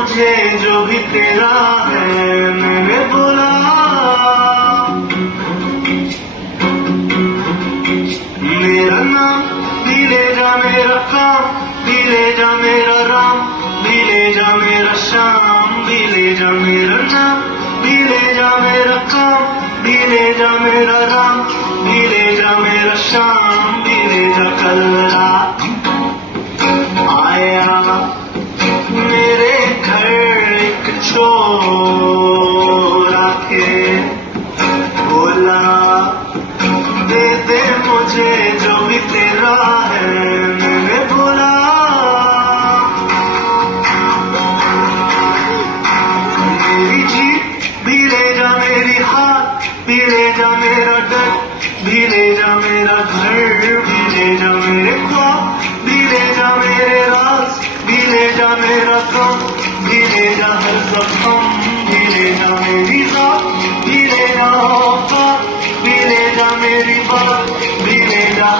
मुझे जो भी तेरा है मैंने बोला। मेरा नाम भी ले जा, मेरा काम भी ले जा, मेरा राम भी ले जा, मेरा श्याम भी ले जा, मेरा नाम भी ले जा, मेरा काम भी ले जा, मेरा राम भी ले जा, मेरा श्याम भी ले जा। कल रात आया मेरे घर एक चोर आके बोला, दे दे मुझे जो भी तेरा है मैंने बोला। मेरी जीत भी ले जा, मेरी हाथ भी ले जा, मेरा डर भी ले जा, मेरा घर भी ले जा, मेरे ख्वाब भी ले जा, मेरे राज भी ले जा, मेरा गम भी ले जा, हर जख्म भी ले जा, मेरी जात भी ले जा, औकात भी ले जा, मेरी बात भी ले जा।